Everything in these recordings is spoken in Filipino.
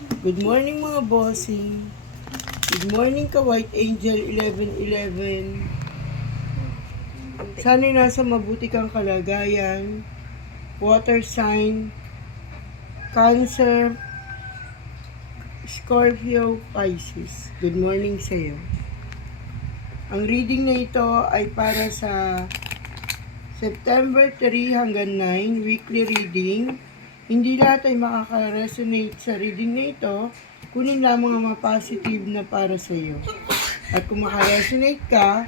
Good morning mga bossing. Good morning ka White Angel 1111. Sana'y nasa mabuti kang kalagayan. Water sign, Cancer, Scorpio, Pisces. Good morning sa iyo. Ang reading na ito ay para sa September 3 hanggang 9, weekly reading. Hindi lahat ay makaka-resonate sa reading na ito, kunin lamang ang mga positive na para sa iyo. At kung makaresonate ka,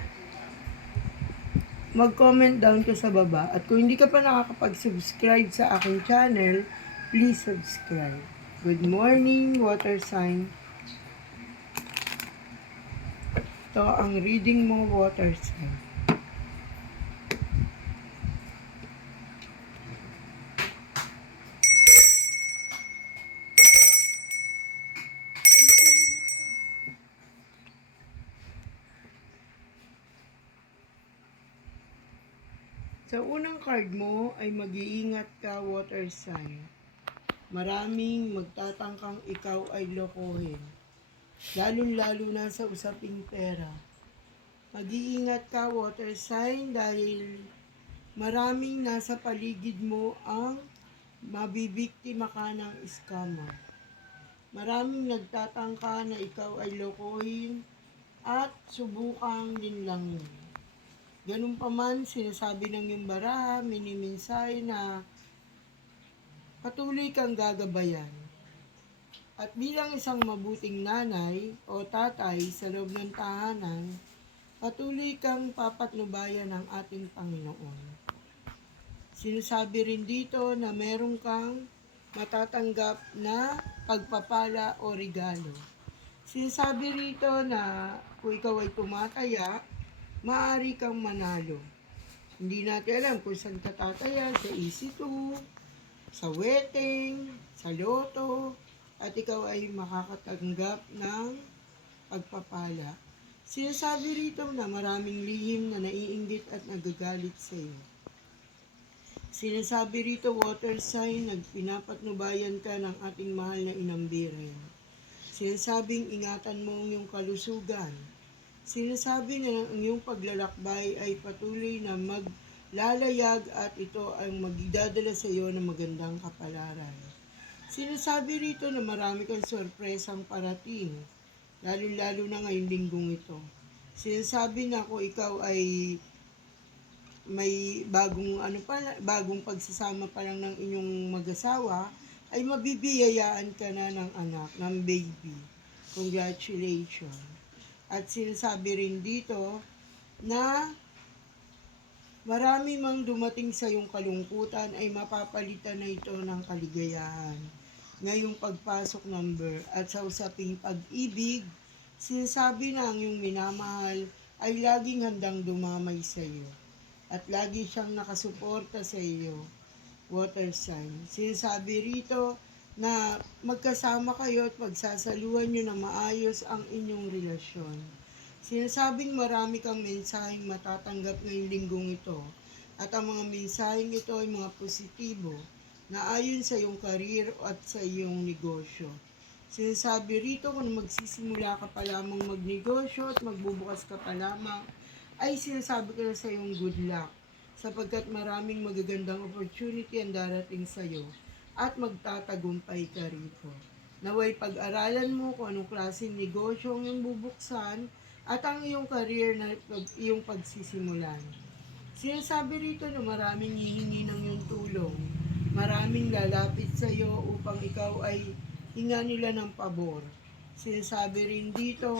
mag-comment down ka sa baba. At kung hindi ka pa nakakapag-subscribe sa aking channel, please subscribe. Good morning, water sign. Ito ang reading mo, water sign. Sa unang card mo ay mag-iingat ka, water sign. Maraming magtatangkang ikaw ay lokohin, lalong-lalo na sa usaping pera. Mag-iingat ka, water sign, dahil maraming nasa paligid mo ang mabibiktima ka ng scammer. Maraming nagtatangka na ikaw ay lokohin at subukang linlangin. Ganun pa man, sinasabi ng iyong baraha, minimensahe na patuloy kang gagabayan. At bilang isang mabuting nanay o tatay sa loob ng tahanan, patuloy kang papatnubayan ng ating Panginoon. Sinasabi rin dito na meron kang matatanggap na pagpapala o regalo. Sinasabi rito na kung ikaw ay tumataya, maaari kang manalo. Hindi natin alam kung saan ka tataya, sa EC2, sa wedding, sa loto, at ikaw ay makakatanggap ng pagpapala. Sinasabi rito na maraming lihim na naiinggit at nagagalit sa iyo. Sinasabi rito, water sign, nagpinapatnubayan ka ng ating mahal na Inang Birhen. Sinasabing ingatan mo ang iyong kalusugan. Sinasabi na ang iyong paglalakbay ay patuloy na maglalayag at ito ang magdadala sa iyo ng magandang kapalaran. Sinasabi rito na marami kang sorpresang parating, lalo-lalo na ngayong linggong ito. Sinasabi na kung ikaw ay may bagong pagsasama pa lang ng inyong mag-asawa, ay mabibiyayaan ka na ng anak, ng baby. Congratulations. At sinasabi rin dito na marami mang dumating sa iyong kalungkutan ay mapapalitan na ito ng kaligayahan. Ngayong pagpasok ng birth at sa usaping pag-ibig, sinasabi na ang iyong minamahal ay laging handang dumamay sa iyo. At lagi siyang nakasuporta sa iyo, water sign. Sinasabi rito na magkasama kayo at pagsasaluhan nyo na maayos ang inyong relasyon. Sinasabing marami kang mensaheng matatanggap ngayong linggong ito at ang mga mensaheng ito ay mga positibo na ayon sa iyong karir at sa iyong negosyo. Sinasabi rito kung magsisimula ka pa lamang magnegosyo at magbubukas ka pa lamang, ay sinasabi ko na sa iyong good luck sapagkat maraming magagandang opportunity ang darating sa iyo at magtatagumpay ka rito. Naway pag-aralan mo kung anong klaseng negosyo ang iyong bubuksan at ang iyong career na iyong pagsisimulan. Sinasabi rito na maraming hihingi ng iyong tulong. Maraming lalapit sa iyo upang ikaw ay hinga nila ng pabor. Sinasabi rin dito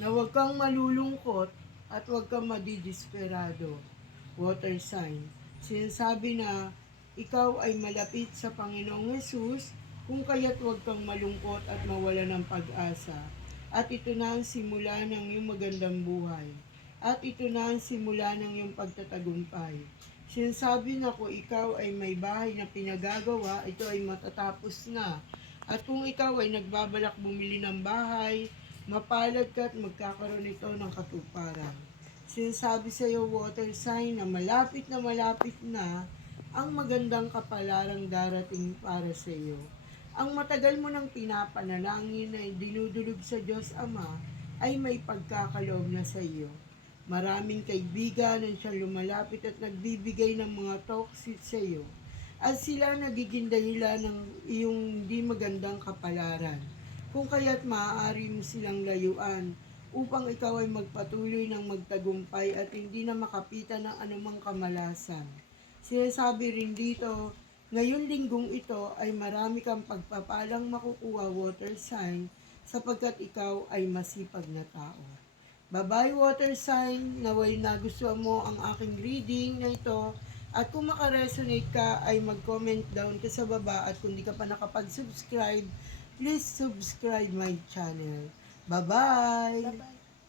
na huwag kang malulungkot at huwag kang madidisperado. Water sign. Sinasabi na ikaw ay malapit sa Panginoong Hesus, kung kaya't huwag kang malungkot at mawala ng pag-asa. At ito na ang simula ng iyong magandang buhay. At ito na ang simula ng iyong pagtatagumpay. Sinasabi na kung ikaw ay may bahay na pinagagawa, ito ay matatapos na. At kung ikaw ay nagbabalak bumili ng bahay, mapalad ka at magkakaroon ito ng katuparan. Sinasabi sa iyo, water sign, na malapit na ang magandang kapalarang darating para sa iyo. Ang matagal mo nang pinapanalangin na dinudulog sa Diyos Ama ay may pagkakaloob na sa iyo. Maraming kaibigan ang siyang lumalapit at nagbibigay ng mga toxic sa iyo. At sila nagiging dahilan ng iyong hindi magandang kapalaran. Kung kaya't maaari mo silang layuan upang ikaw ay magpatuloy ng magtagumpay at hindi na makapitan ng anumang kamalasan. Sinasabi rin dito, ngayon linggong ito ay marami kang pagpapalang makukuha water sign sapagkat ikaw ay masipag na tao. Bye-bye water sign, naway nagustuhan mo ang aking reading na ito at kung makaresonate ka ay mag-comment down ka sa baba at kung di ka pa nakapag-subscribe, please subscribe my channel. Bye-bye! Bye-bye.